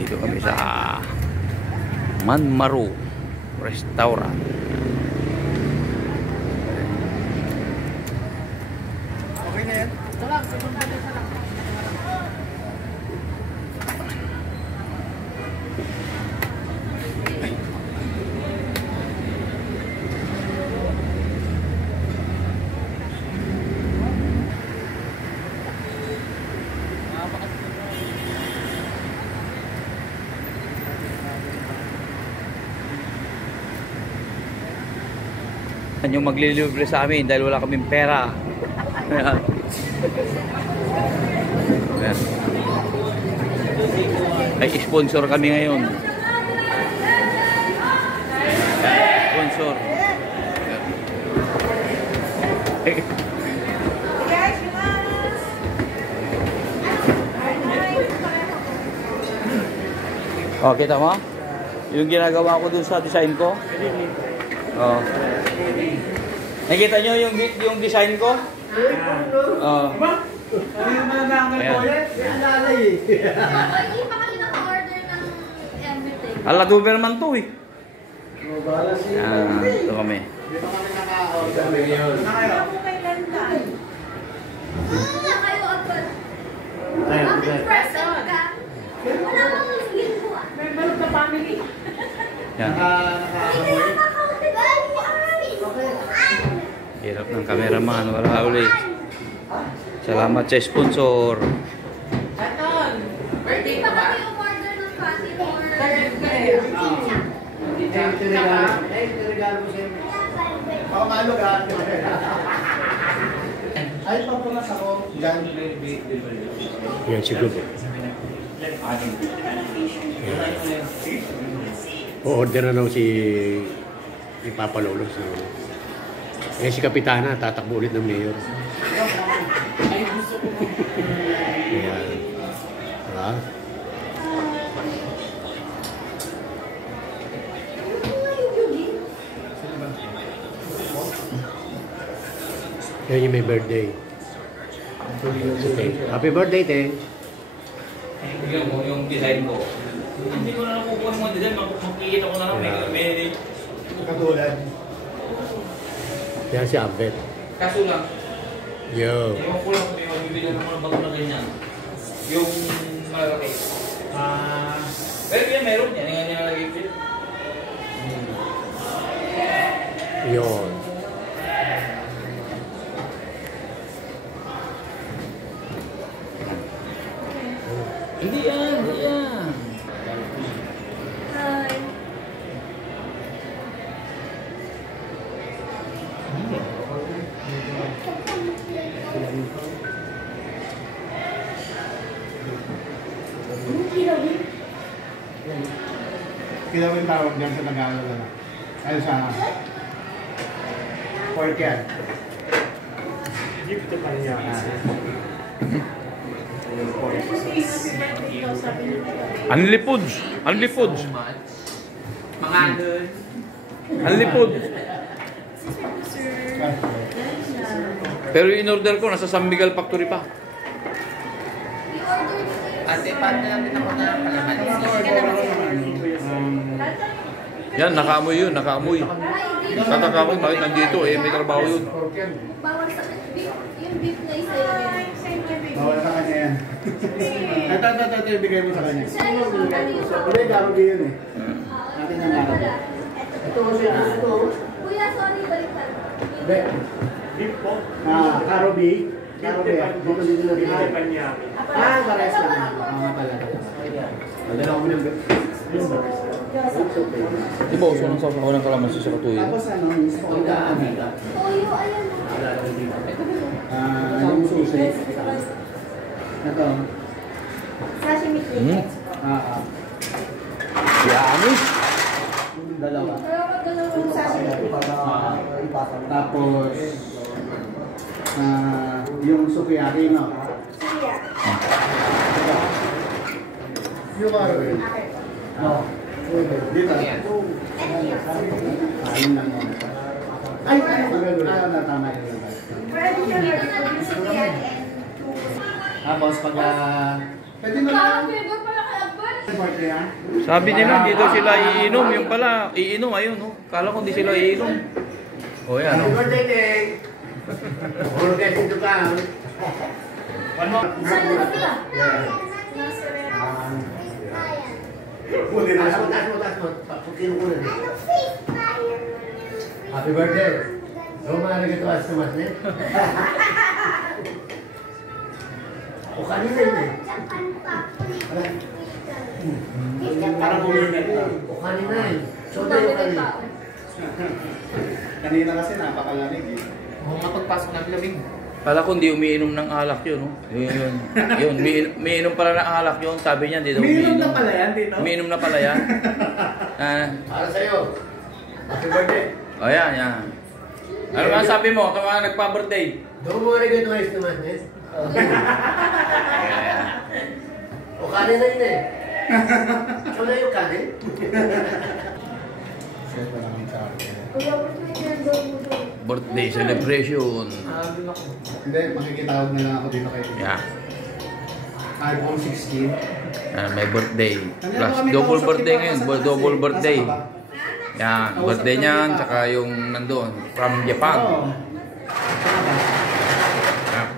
Dito kami sa Manmaru Restaurant. Okay na yan? Salang. Yung maglilibre sa amin dahil wala kaming pera. Ayan. Ayan. Ay sponsor kami ngayon. Sponsor. Oh, kita mo? Yung ginagawa ko dun sa design ko? Oh. Nakita nyo yung design ko? Oo. Ano yung mga ulit? Naalala eh. Hindi pa kayo naka-order ng everything. Ala Doberman to eh. Bahala siya. Ito kami. Dito kami naka-order ngayon. Na kayo? Wala kayo agad. Bakit present ka? Wala kang ginagawa. Meron ka family. Yan. Hindi nakaka-order. Hirap ng cameraman. Wala ulit. Salamat sa sponsor. Aton, birthday Hindi ka pa ba? kayo umorder ng coffee or Third ka eh. pizza. Ito regalo ko sa'yo. Ako malo ka. Ay, papunas ako. Gan Yan si Gub. O-order na daw si Ipapalolos. Eh si Kapitana, tatakbo ulit ng mayor. Ayan. Diba? Yan yung may birthday. Happy birthday, Te. Yung design ko. Hindi ko na nakukuha mga design. Makikita ko na lang. May katulad. Yan si Abet. kaso lang. Yo. Ewan ko lang kung may magbibigyan ng mga bago na ganyan. Yung malalaki. Pero yan meron yan. Yung nilalagay ko yun. Yun. Hindi yan. Hindi yan. Hi. Kilawin tawag dyan sa Tagalog na. Ay sa pork yan. Gift pa niya. Unli foods. Unli foods. Mga doon. Unli foods. Pero yung in-order ko, nasa San Miguel Factory pa. I-order nyo kayo. Ate, paano natin ako na kalaman? Sige na kasi. Yan, nakaamoy yun, nakaamoy. Tataka ko, bakit nandito eh, may trabaho yun. Bawal sa beef. Yung beef na isa yun. Bawal sa kanya yan. Ito, ibigay mo sa kanya. Siya yung ano yung Hindi, garogi yun eh. Atin ang garogi. Ito kasi ito. Kuya, sorry, baliktad. Hindi. Beef po? Karobi. Karobi. Dito na rin. Pares lang. Pala. Dala ko ng beef. Di ba, uso ng sauce ako ng kalamansi sa katuyo? Tapos ano, Toyo, ayan. yung sushi. Ito. Sashimi chicken. Yummy! Dalawa. Dalawang sashimi. Tapos, yung sukiyaki, no? Siya. Yung karobi. No. Dito. Ayun lang mo. Ay, tama yun. Pwede siya naman sukiyaki and Tapos pag... Pwede na lang. Flavor pala kay Abel. party na? Sabi nila, hindi daw sila iinom. Yung pala, iinom, ayun, no? Kala ko hindi sila iinom. O, yan, Happy no? birthday, King! Puro guys ito ka. One more. Puli na. Taas mo. Pagkino ko na. Happy birthday. So, maaaring ito as tumas niya. O kanina yun eh. Parang umiinit ka. O kanina eh. So, tayo kanina. Kanina kasi napakalamig eh. Oo nga pagpasok ng lamig. Kala ko hindi umiinom ng alak yun, no? Yun, umiinom pala ng alak yun. Sabi niya, hindi daw Umiinom umiinom. na pala yan, dito? Umiinom na pala yan. Para sa'yo. Happy birthday. O, yan. Ano nga sabi mo? Ito mga nagpa-birthday. Doon mo rin ito ayos naman, yes? O kanin na yun eh. Ikaw na yung kanin? Set na lang ang kanin. Birthday celebration. Hindi, makikitawag na lang ako dito kayo. Yeah. iPhone 16. May birthday. Plus double birthday ngayon. Double birthday. Yan. Birthday niyan. Tsaka yung nandun. From Japan. Yan.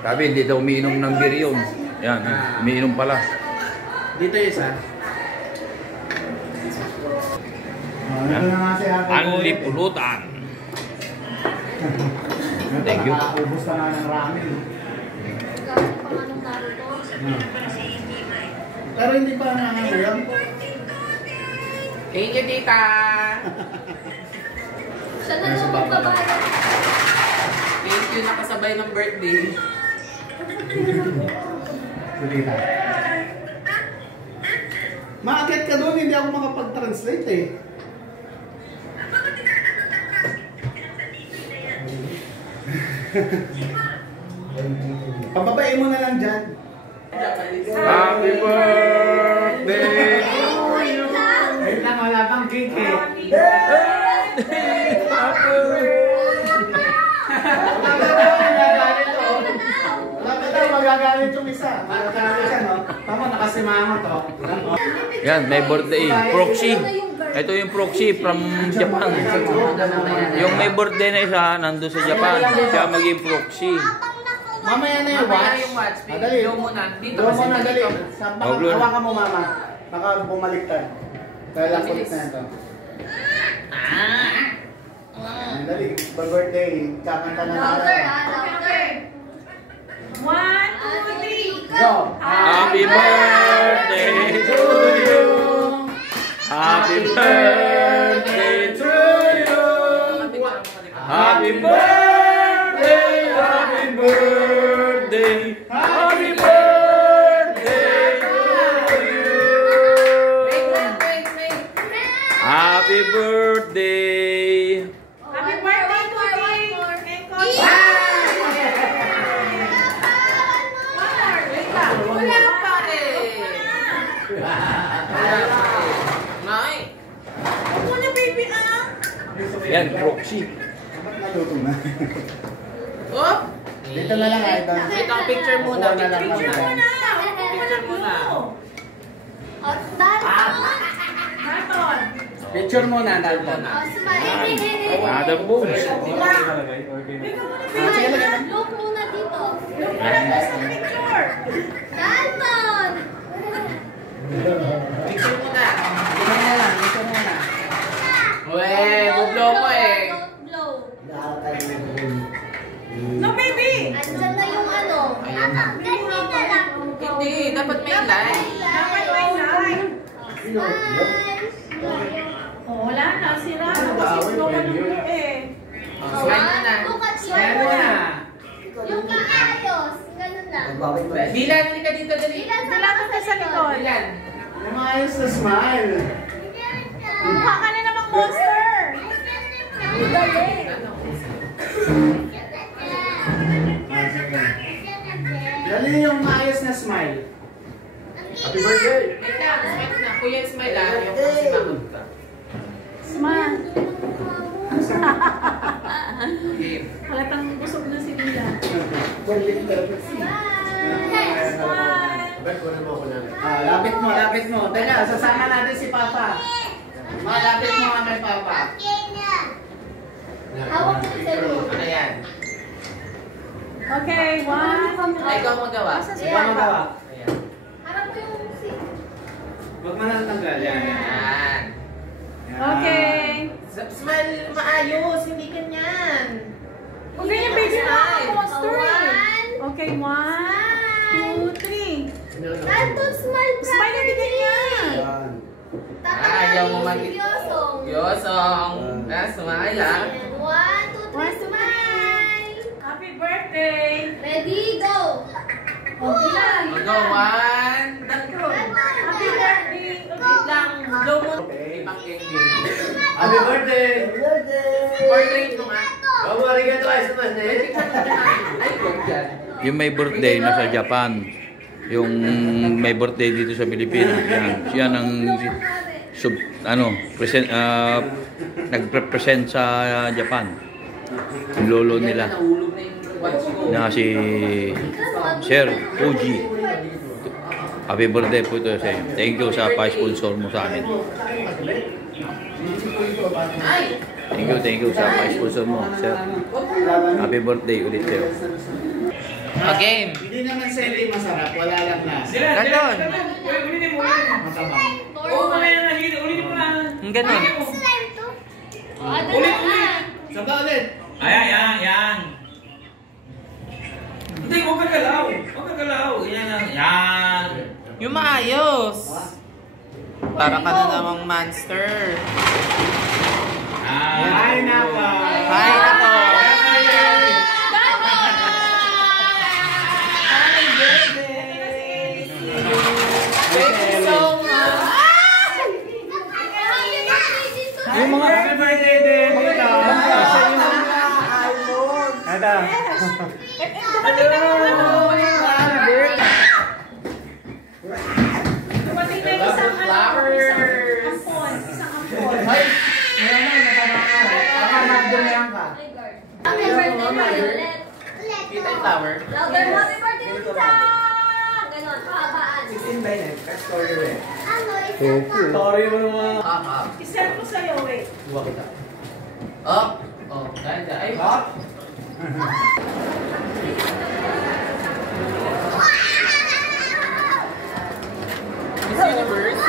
Sabi, hindi daw umiinom ng beer yun. Yan. Umiinom pala. Dito yung isa. Ito na nga si Ate Anli pulutan. Thank you. Ubus na nga ng ramen. Pero hindi pa nangyayari yun. Thank you, tita. Siya na nung magbabayad. Thank you, nakasabay ng birthday. Salita. Maakit ka doon, hindi ako makapag-translate eh. Pababain mo na lang dyan. Happy birthday! Ayun lang, wala pang cake eh. Magagalit yung isa. Magagalit siya, no? Tama, nakasimangot, oh. Yan, may birthday. Proxy. Ito yung proxy from Japan. Yung may birthday na isa, nandun sa Japan. Siya maging proxy. Mamaya na yung Mamaya watch. yung watch. Dali. Go muna. Dito Go kasi muna, dali. dito. Hawakan mo, mama. Baka bumaliktad. Kaya lang kulit na ito. Dali, birthday. Kakanta na Louder, na. louder. 1, 2, 3, Go! Happy birthday to you. Happy birthday to you. Happy birthday, happy birthday, happy birthday to you. Wait. Happy birthday. Happy birthday to Ting! Wala pa eh. May. Ako na, baby, ah! Yan, proxy. Ba't naluto na? Oh. Dito na lang, ito. Ito ang picture muna. Upo na lang kami Picture dyan. mo na! Picture muna. O, Dalton. Dalton! Picture muna, Dalton. O, smile. Adam Bones. Ikaw muna, baby! Look muna dito. Wala sa picture! Dalton! Picture muna. Picture muna. Weh, bublo mo eh. Don't blow. No, baby! Andyan na yung ano. Ganyan na lang. Hindi, dapat may light. Dapat may light. Oh, wala na. Sira na kasi slogan ng blue eh. Smile muna. Look at Smile muna. yung maayos. Ganun lang. Dilan, hindi ka dito dali. Dilapit ka sa likod. Dilan. Yung maayos na smile. Mukha ka na namang monster! Galing. Dali yung maayos na smile. Happy birthday! Wait lang, smile na. Kuya, smile lang. Yung kasimangot ka. Smile! Game. Halatang busog na si Lila. Smile. Smile! Lapit mo. Teka, sasama natin si Papa. Malapit mo nga kay Papa. Hawak mo yung cellphone. Ano yan? Okay, one. Ay, ikaw magawa. Ikaw magawa. Ayan. Harap mo yung Huwag mo na tanggal. Yan. Yan. Okay. Smile maayos, hindi ganyan. Huwag ganyan, baby, mga monster. One. Okay, 1, 2, 3. Nandun, smile properly. Smile na ganyan. Yan. Ayaw mo mag- Yosong. Yosong. Smile ah. 1, 2, 3, smile. Happy birthday. Ready, go. Okay lang. Go, one. Tatlo. Happy birthday. Wait lang. Blow mo. Ipang cake. Happy birthday! Portrait mo nga. Arigato naman eh. Ay, huwag yan. Yung may birthday nasa Japan. Yung may birthday dito sa Pilipinas. Yan. Siya ang nagre-present sa Japan. Yung lolo nila. Nahulog na yung watch ko. Na si Sir Fuji. Happy birthday po ito sa inyo. Thank you sa pa-sponsor mo sa amin. Ay! Thank you sa pa-sponsor mo, Sir. Happy birthday ulit sa'yo. Game. Hindi naman sili masarap. Wala lang na. Ganon. Matabang. Ganon. Slime to. Ulit. Saba ulit. Ayan. Hindi, huwag kagalaw. Yan lang. Yan. Yung maayos. Para ka na namang monster. Ay, napa. Ay, nako. Thank you so much. Yung mga happy birthday din. Dito. Isa yung mga iPhone. Ada. Dumating na isang ampon. Isang ampon. Ay, Baka magdumihan ka. Happy birthday ulit. kita yung flower. Louder mo, happy birthday ulit sa. Ganon, pahabaan. 16 by 9. Story mo eh. Ano, isa pa. Story mo naman. Up. I-send ko sa'yo, wait. Buwa kita. Up. Oh, ganda. Ay, Up. Miss Universe.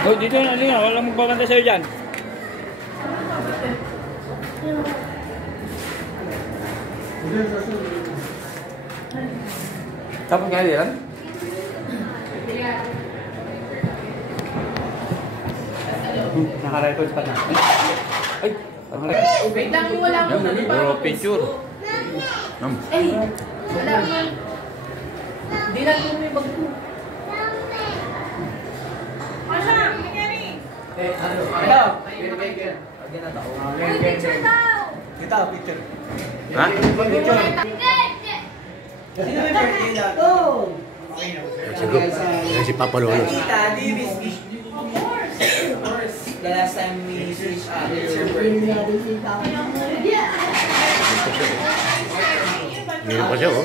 Oh, dito na, walang magbabanda sa'yo dyan. Tapos nga yan? Naka-record pa na. Ay! Wait lang, wala mo. Puro picture. Ay, wala mo. Hindi lang yung may bagpo. Masha, Kenny. Ano? Uy, picture daw. Kita, picture. Ha? Picture. Sino may birthday na? Oh! Si Papa Lolo. Tita, do you miss me? Of course. Of course. The last time we see each other, it's your birthday. Ngayon pa siya, oh.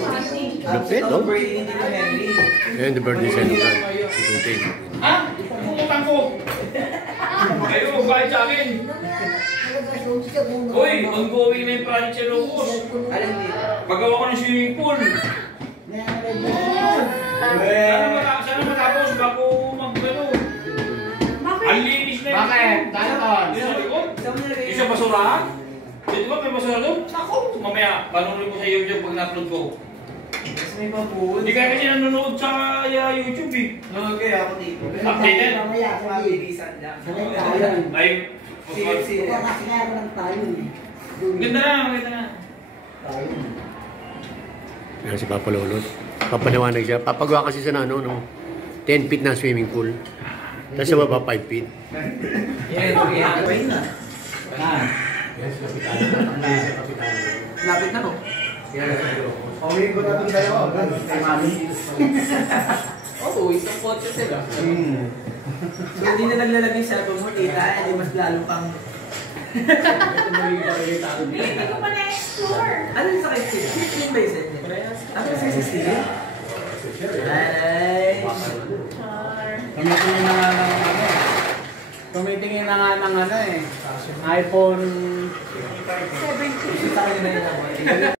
Lupit, oh. Celebrating hindi ko Henry. Ngayon, the birthday celebration. Si Tuting. Ha? Puputang ko. Ayaw magbayad sa akin. Uy, mag-going na yung project sa Locos. Alam dito. Magawa ko ng swimming pool. Sana matapos bago mag-ano. Ang linis na yun. Bakit? Dalaton. Yung sa likod. Yung sa basurahan. Dito ba may basura doon? Ako! Mamaya, panunin ko sa YouTube pag na-upload ko. May pabuhod. Hindi kaya kasi nanonood sa YouTube eh. Okay, ako dito. Updated? Mamaya, Mabilisan lang. Ay, Sige. ganda na, ganda na. Yan si Papa Lolot. Papaliwanag siya. Papagawa kasi sa ano, no? 10 feet na swimming pool. Tapos sa baba 5 feet. Yan, yan. Yes, kapitana. Lapit na, no? Pawin ko natin kayo. Kay mami. Oo, isang kotse sila. Hindi na naglalagay sa cellphone mo, tita, hindi mas lalo pang... Hindi ko pa na-explore. Ano yung sakit sila? 15 ba yung set niya? Ano yung 16? Ay! Tumitingin na nga ng ano. Tumitingin na nga ng ano eh. iPhone 17. Sa kanila yun ako.